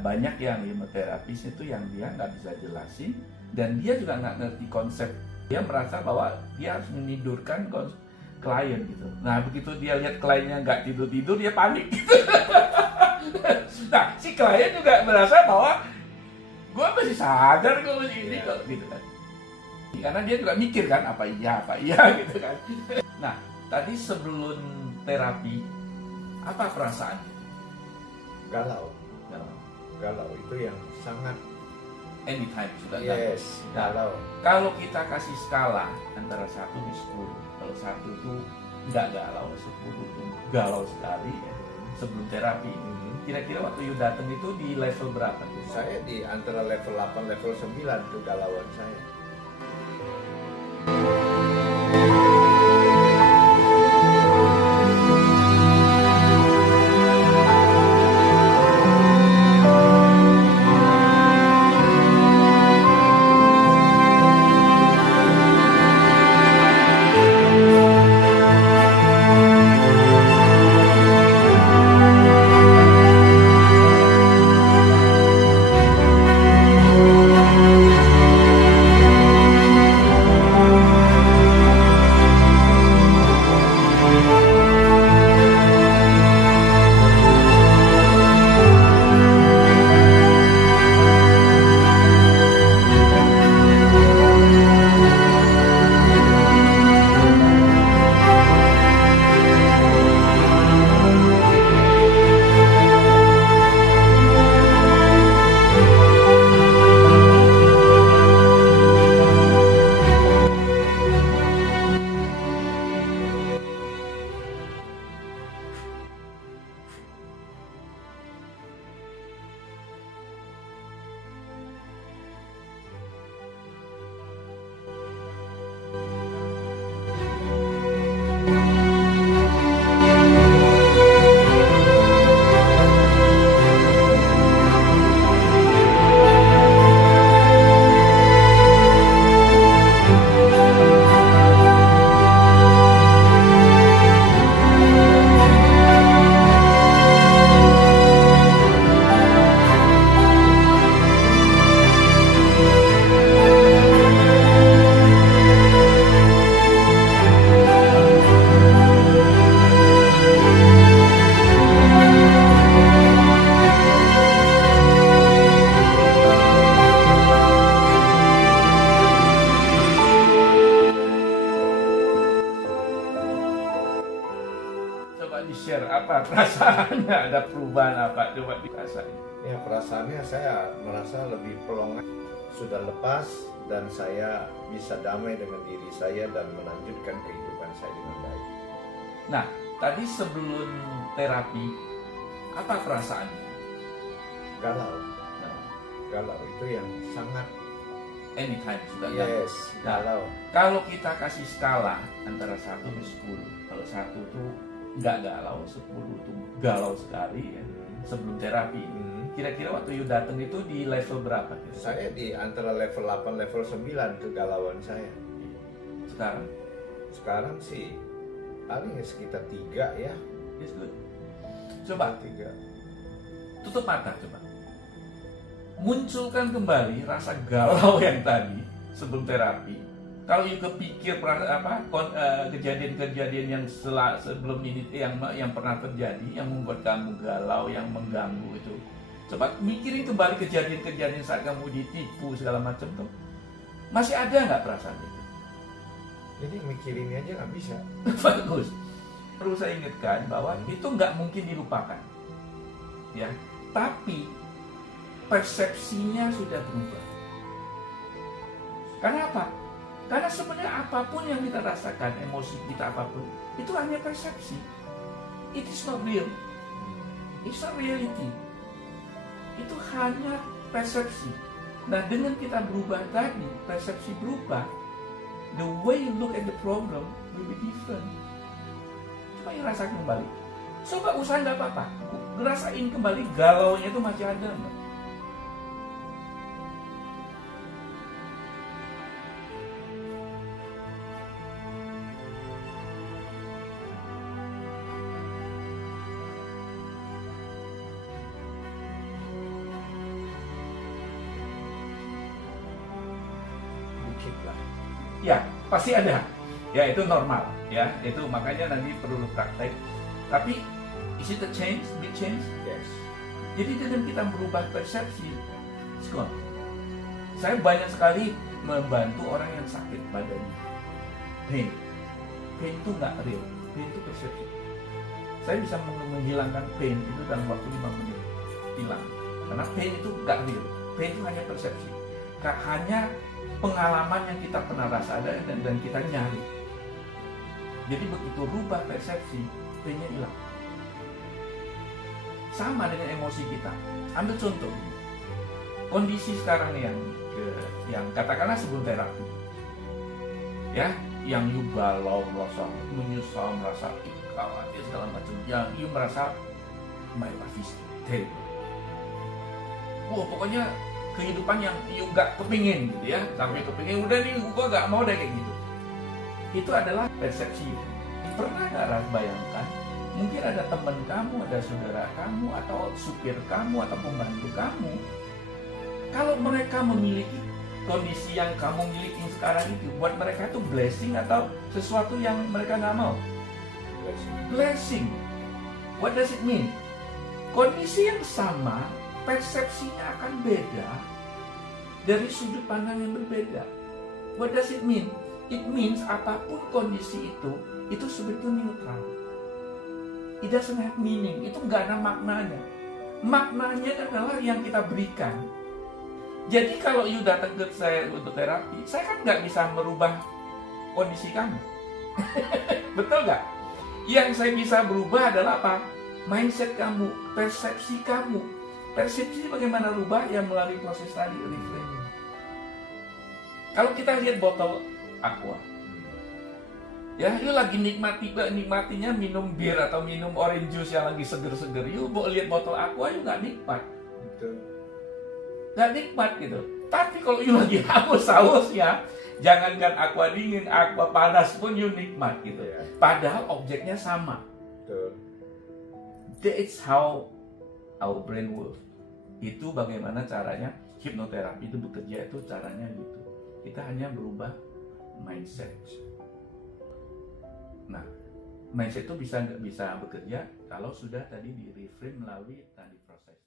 banyak yang hipnoterapis itu yang dia nggak bisa jelasin, dan dia juga nggak ngerti konsep. Dia merasa bahwa dia harus menidurkan klien gitu. Nah, begitu dia lihat kliennya nggak tidur-tidur, dia panik gitu. Nah, si klien juga merasa bahwa gue masih sadar, gue masih ini kok gitu kan. Karena dia juga mikir kan, apa iya gitu kan. Nah, tadi sebelum terapi, apa perasaannya? Galau. Galau. Galau itu yang sangat. Anytime sudah Yes, galau. Kalau kita kasih skala antara 1 ke 10, kalau 1 itu nggak galau, 10 itu galau sekali ya, sebelum terapi. Kira-kira waktu you datang itu di level berapa tuh? Saya di antara level 8, level 9 kegalauan saya. Coba di-share apa perasaannya, ada perubahan apa, coba dirasain. Ya, perasaannya saya merasa lebih pelongan, sudah lepas, dan saya bisa damai dengan diri saya dan melanjutkan kehidupan saya dengan baik. Nah, tadi sebelum terapi, apa perasaannya? Galau. Nah, Galau itu yang sangat. anytime sudah Yes, galau. Kalau kita kasih skala antara 1 ke 10, kalau 1 itu nggak galau, 10 itu galau sekali ya, sebelum terapi. Kira-kira waktu you datang itu di level berapa? Saya di antara level 8, level 9 kegalauan saya. Sekarang? Sekarang sih paling sekitar 3 ya. Yes, good. Coba 3. tutup mata, coba munculkan kembali rasa galau yang tadi sebelum terapi. Kalau you kepikir kejadian-kejadian yang sebelum ini yang pernah terjadi, yang membuat kamu galau, yang mengganggu itu, coba mikirin kembali kejadian-kejadian saat kamu ditipu segala macam tuh, masih ada nggak perasaan itu? Jadi mikirin aja nggak bisa. Bagus. Perlu saya ingatkan bahwa itu nggak mungkin dilupakan, ya. Tapi persepsinya sudah berubah. Karena apa? Karena sebenarnya apapun yang kita rasakan, emosi kita apapun, itu hanya persepsi. It is not real. It's not reality. Itu hanya persepsi. Nah, dengan kita berubah tadi, persepsi berubah, the way you look at the problem will be different. Coba yang rasakan kembali. Coba usaha nggak apa-apa. Rasain kembali galaunya itu masih ada nggak? Ya, pasti ada. Ya, itu normal. Ya, itu makanya nanti perlu praktek. Tapi, is it a change? Big change? Yes. Jadi dengan kita merubah persepsi, it's gone. Saya banyak sekali membantu orang yang sakit badannya. Pain. Pain itu nggak real. Pain itu persepsi. Saya bisa menghilangkan pain itu dalam waktu 5 menit. Hilang. Karena pain itu nggak real. Pain itu hanya persepsi. Hanya pengalaman yang kita pernah rasa ada dan kita nyari. Jadi begitu rubah persepsi, painnya hilang. Sama dengan emosi kita. Ambil contoh. Kondisi sekarang yang katakanlah sebelum terapi. Ya, yang you galau, merasa menyesal, merasa khawatir segala macam. Yang you merasa my life is terrible. Pokoknya kehidupan yang you gak kepingin gitu ya. Sampai kepingin, udah nih gua gak mau deh kayak gitu. Itu adalah persepsi. Pernah gak bayangkan, mungkin ada teman kamu, ada saudara kamu, atau supir kamu, atau pembantu kamu, kalau mereka memiliki kondisi yang kamu miliki sekarang itu, buat mereka itu blessing atau sesuatu yang mereka nggak mau? Blessing. What does it mean? Kondisi yang sama, persepsinya akan beda dari sudut pandang yang berbeda. What does it mean? It means apapun kondisi itu sebetulnya neutral. It doesn't have meaning. Itu nggak ada maknanya. Maknanya adalah yang kita berikan. Jadi kalau you datang ke saya untuk terapi, saya kan nggak bisa merubah kondisi kamu. Betul nggak? Yang saya bisa berubah adalah apa? Mindset kamu, persepsi kamu. Persepsi bagaimana rubah? Yang melalui proses tadi, reframing. Kalau kita lihat botol aqua, ya, you lagi nikmatinya minum bir atau minum orange juice yang lagi seger-seger. You lihat botol aqua, you nggak nikmat. Betul. Nggak nikmat gitu. Tapi kalau you lagi haus ya, jangankan aqua dingin, aqua panas pun you nikmat gitu. Ya. Padahal objeknya sama. Betul. That's how our brain works. Itu bagaimana caranya hipnoterapi itu bekerja, itu caranya gitu. Kita hanya berubah mindset. Nah, mindset itu bisa bekerja kalau sudah tadi di reframe melalui tadi proses.